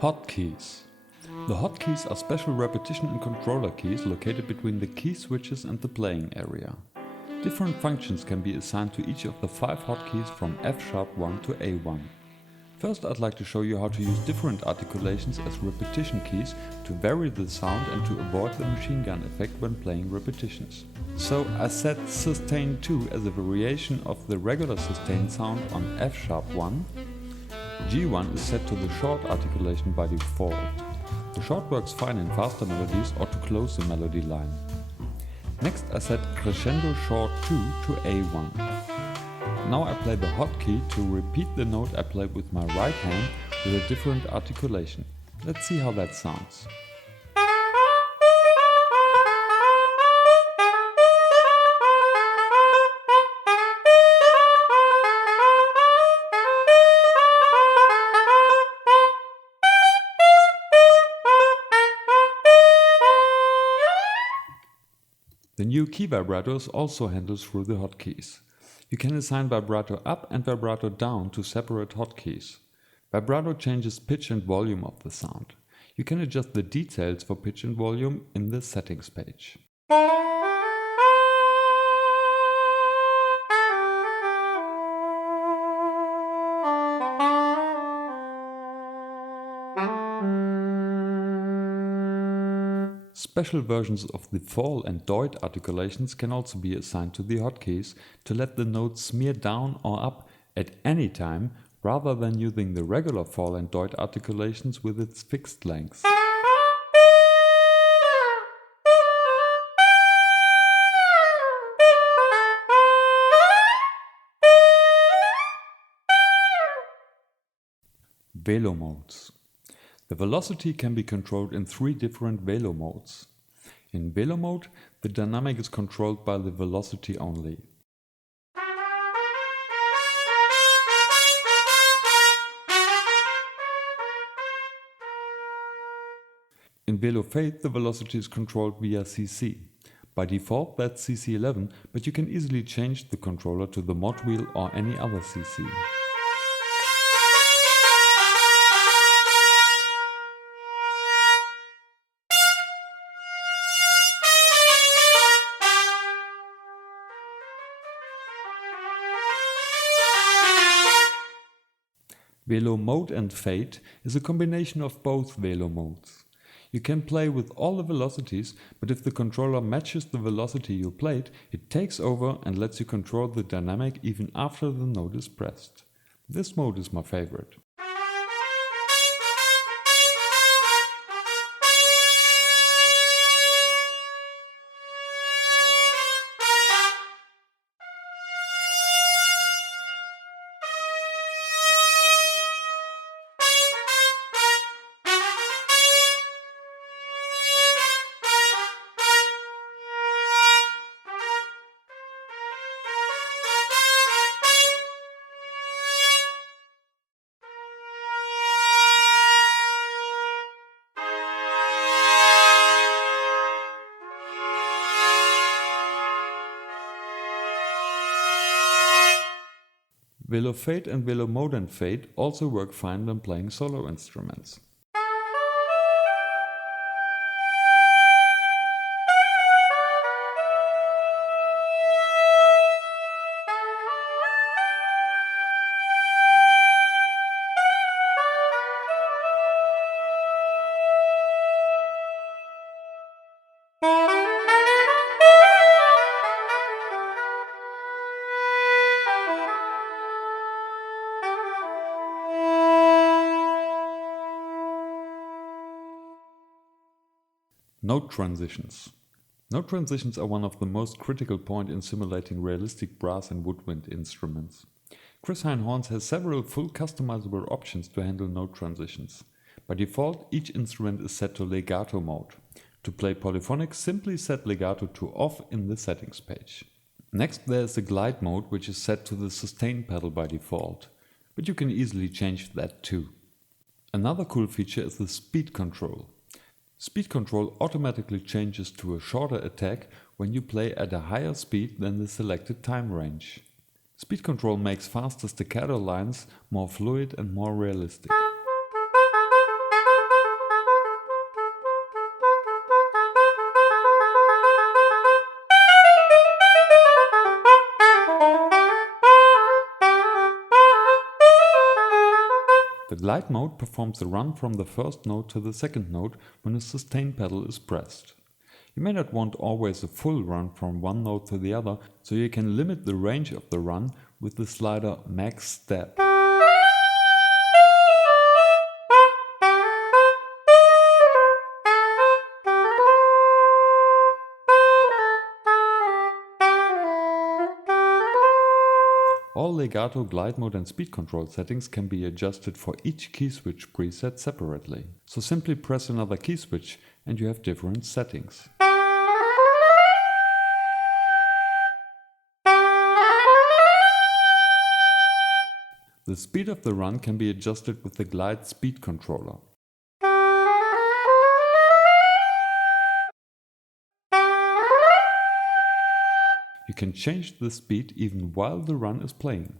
Hotkeys. The hotkeys are special repetition and controller keys located between the key switches and the playing area. Different functions can be assigned to each of the 5 hotkeys from F#1 to A1. First, I'd like to show you how to use different articulations as repetition keys to vary the sound and to avoid the machine gun effect when playing repetitions. So I set sustain 2 as a variation of the regular sustain sound on F#1. G1 is set to the short articulation by default. The short works fine in faster melodies or to close the melody line. Next I set crescendo short 2 to A1. Now I play the hotkey to repeat the note I played with my right hand with a different articulation. Let's see how that sounds. The new key vibrato is also handled through the hotkeys. You can assign vibrato up and vibrato down to separate hotkeys. Vibrato changes pitch and volume of the sound. You can adjust the details for pitch and volume in the settings page. Special versions of the fall and doit articulations can also be assigned to the hotkeys to let the note smear down or up at any time rather than using the regular fall and doit articulations with its fixed lengths. Velo modes. The velocity can be controlled in 3 different velo modes. In velo mode, the dynamic is controlled by the velocity only. In velo fade, the velocity is controlled via CC. By default that's CC11, but you can easily change the controller to the mod wheel or any other CC. Velo mode and fade is a combination of both velo modes. You can play with all the velocities, but if the controller matches the velocity you played, it takes over and lets you control the dynamic even after the note is pressed. This mode is my favorite. Velo fade and velo mode and fade also work fine when playing solo instruments. Note transitions. Note transitions are one of the most critical points in simulating realistic brass and woodwind instruments. Chris Hein Horns has several full customizable options to handle note transitions. By default, each instrument is set to legato mode. To play polyphonic, simply set legato to off in the settings page. Next there is the glide mode, which is set to the sustain pedal by default, but you can easily change that too. Another cool feature is the speed control. Speed control automatically changes to a shorter attack when you play at a higher speed than the selected time range. Speed control makes faster staccato lines more fluid and more realistic. glide mode performs the run from the first note to the second note when a sustain pedal is pressed. You may not want always a full run from one note to the other, so you can limit the range of the run with the slider max step. All legato, glide mode and speed control settings can be adjusted for each key switch preset separately. So simply press another key switch and you have different settings. The speed of the run can be adjusted with the glide speed controller. You can change the speed even while the run is playing.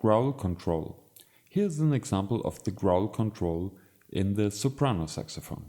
Growl control. Here's an example of the growl control in the soprano saxophone.